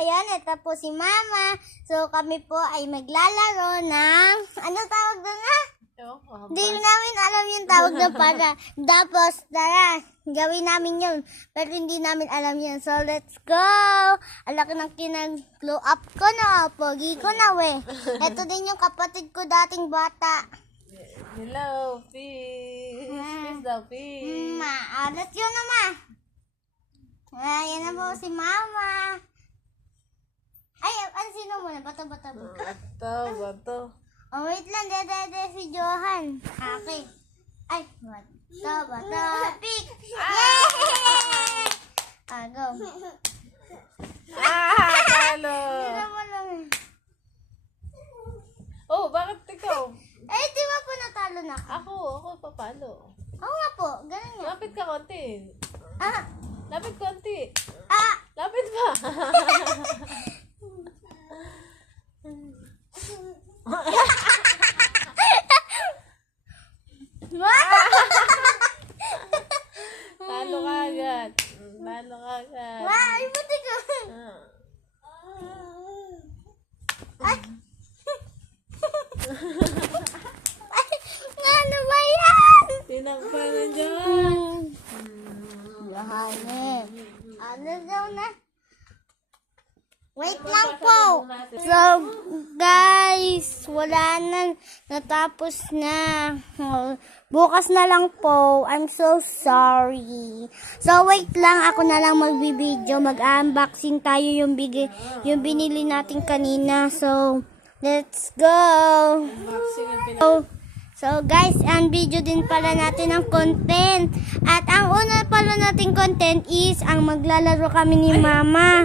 ayan, ito po si Mama. So, kami po ay maglalaro ng, ano tawag doon na? Hindi namin alam yung tawag na para. Tapos, tara, gawin namin yun. Pero hindi namin alam yun. So, let's go! Alaki ng kinag-glow up ko na. Pogi ko na, we. Ito din yung kapatid ko dating bata. Hello, fish. Fish daw, fish. Maalat yun naman. Ayan na po si Mama. Ay, sino muna? Bato. Bato. Oh, wait lang. Dede si Johan. Okay. Ay, bato. Pick! Yay! Go. Talo. Tira mo lang eh. Oh, bakit ikaw? Eh, di ba po natalo na ako? Ako papalo. Oo nga po. Ganun nga. Lapit ka konti. Ah! Lapit konti. Ah! Lapit pa. Talo ka agad. Ay, buti ko. Ay! Ay! Nga ano ba yan? Tinagpanan dyan. Yahanin. Ano daw na? Wait lang po. So, guys, wala na. Natapos na. Bukas na lang po. I'm so sorry. So, wait lang. Ako na lang magbibideo. Mag-unboxing tayo yung binili natin kanina. So, let's go. So guys, ang video din pala natin ng content. At ang una pala natin content is ang maglalaro kami ni Mama.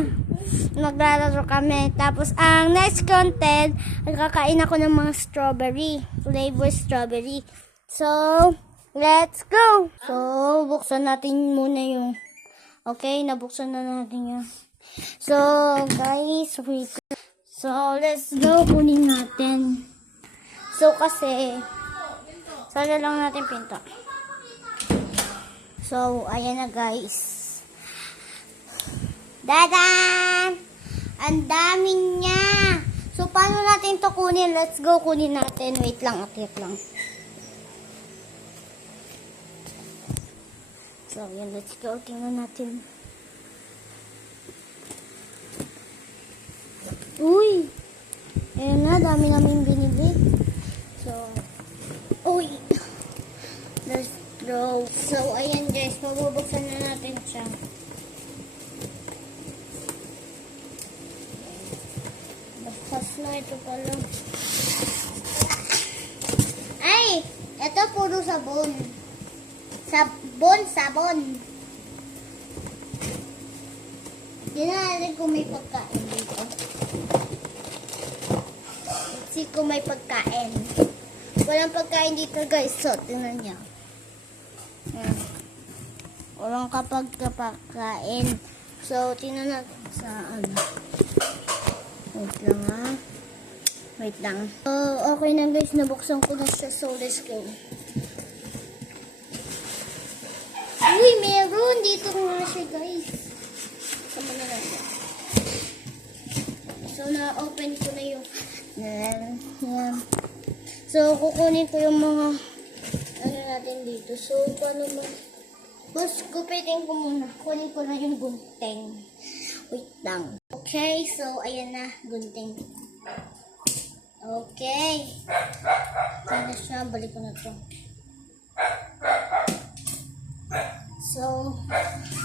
Maglalaro kami. Tapos ang next content, kakain ako ng mga strawberry. Flavor strawberry. So, let's go. So, buksan natin muna yung... Okay, nabuksan na natin yun. So, guys, wait. So, let's go. Kunin natin. So, kasi... Sala lang natin pinto. So, ayan na guys. Dadan! Ang dami niya! So, paano natin to kunin? Let's go, kunin natin. Wait lang, akit lang. So, ayan, let's go. Tingnan natin. Uy! Ayan na, dami namin binili. So, uy! Let's go. So, ayan guys, mabubuksan na natin siya. Bakas na ito pala. Ay! Ito puro sabon. Sabon. Hindi na natin kung may pagkain dito. Let's see kung may pagkain. Walang pagkain dito guys. So, tingnan niyo. Yan. Walang kapagkapakain. So, tingnan natin sa ano. Wait lang ha. Wait lang. So, okay na guys. Nabuksan ko na siya. So, let's go. Uy, meron. Dito nga siya guys. Sama na natin. So, na-open ko na yung yan. So, kukunin ko yung mga ano natin dito. So, paano mo? Mas, gupitin ko muna. Kunin ko na yung gunting. Wait lang. Okay, so, ayan na. Gunting. Okay. Sana siya. Balik ko na to. So,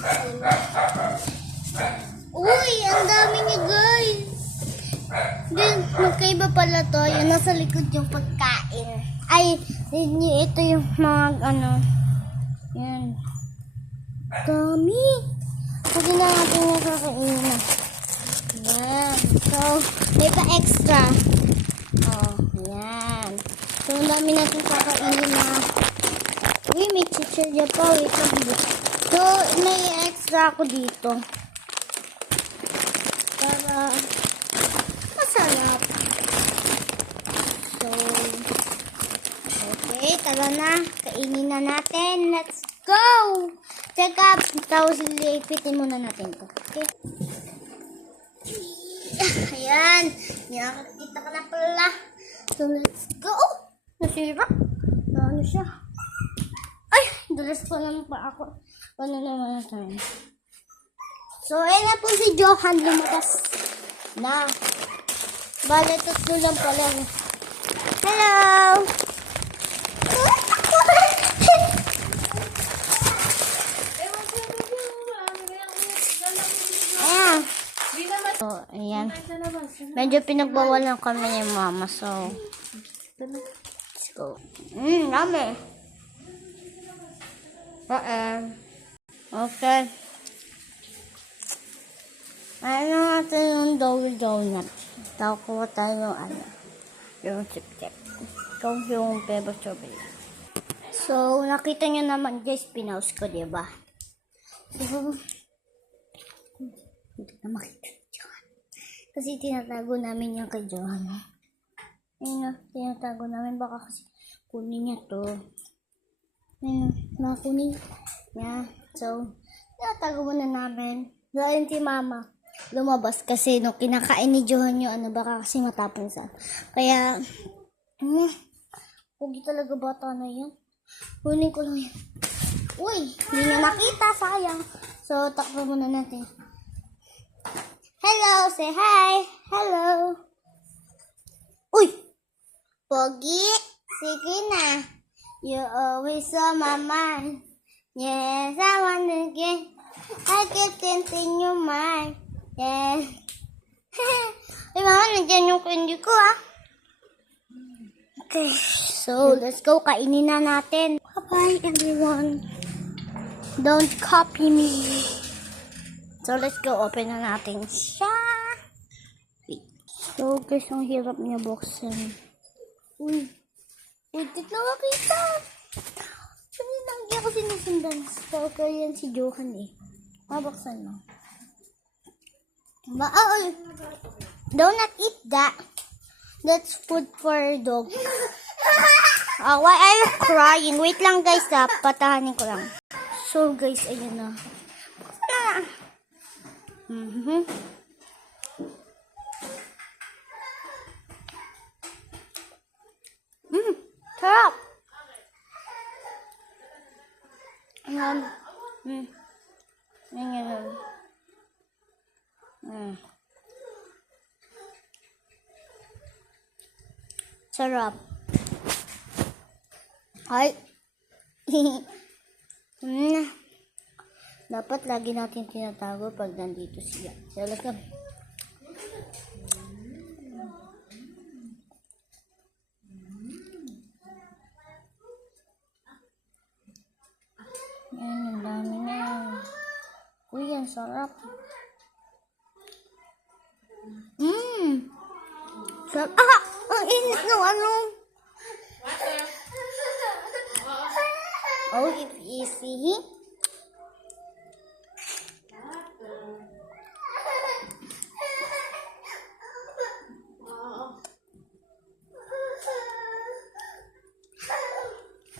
ayan na. Uy, ang dami niya guys. Then, magkaiba pala to. Yung nasa likod yung pagkain. Ay, ito yung mga, ano. Yan. Dami. Pwede na natin yung kakainin na. Yan. So, may pa-extra. Oh, yan. So, ang dami natin kakainin na. Uy, may chichirya pa. Wait lang. So, may extra ako dito. Para... masarap. So, okay, tara na. Kainin na natin. Let's go! Teka, tapos lipitin muna natin to. Okay? Ayan. Nakakita ka na pala. So, let's go. Nasira. Ano siya? Ay, dulas pa naman pa ako. Ano naman natin? So, ayan na po si Johan lumabas na. Bale, tatlo lang pala. Hello! Ayan. So, ayan. Medyo pinagbawalan kami ni Mama. So, let's go. Dami. Okay. Ano natin yung donut. Takuha tayo yung chip-chip. Ikaw yung peba strawberry. So, nakita nyo naman guys, pinaus ko, diba? So, hindi na makita ni Johan. Kasi tinatago namin yung kay Johan. Ayun na, tinatago namin. Baka kasi kunin niya to. Ayun, nakunin niya. So, tinatago muna namin. Dahil si Mama lumabas kasi nung kinakain ni Johan yung baka kasi matapon sa. Kaya, huwag talaga bata na yan. Kunin ko lang yan. Uy, hindi na nakita, sayang. So, takbo muna natin. Hello, say hi. Hello. Uy, Pogi, sige na. You always on my mind. Yes, I want to get. I can't continue mine. Yes. Ay, Mama, nandiyan yung candy ko, Okay, so let's go. Kainin na natin. Bye-bye, everyone. Don't copy me. So, let's go. Open na natin siya. Wait. So, guys, ang hirap niya buksan. Uy. Utik na makita. Sabi na, hindi ako sinusundan. So, kaya yan si Johan Mabuksan mo. Do not eat that. That's food for dog. Why are you crying? Wait lang guys patahanin ko lang. So guys, ayun na. Buksan na. Sarap. Ayan. Sarap. Ay. Dapat lagi natin tinatago pag nandito siya. So, let's go. Ayan, ang dami na yan. Uy, ang sarap. Sarap. Ang init ng ano. Oh, if easy.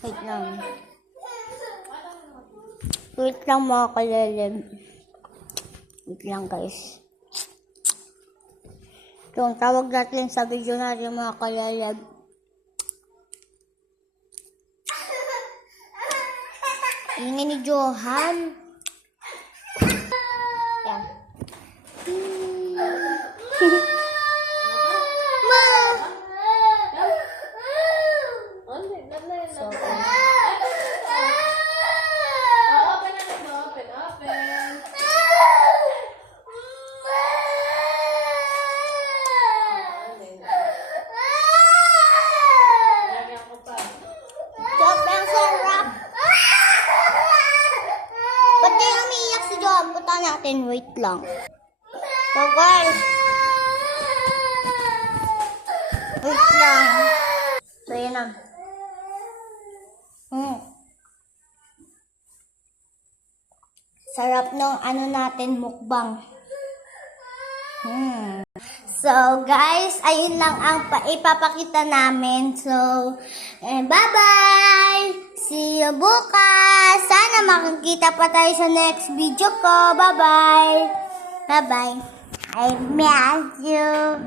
Wait lang. Wait lang mga kalalim. Wait lang guys. Ito ang tawag natin sa video natin mga kalalim. Ingin ni Johan. Yan. Natin, wait lang. So guys, wait lang. So yun na. Sarap nung ano natin, mukbang. So guys, ayun lang ang ipapakita namin. So, bye-bye! See you bukas! Sana makikita pa tayo sa next video ko. Bye-bye! Bye-bye! I miss you.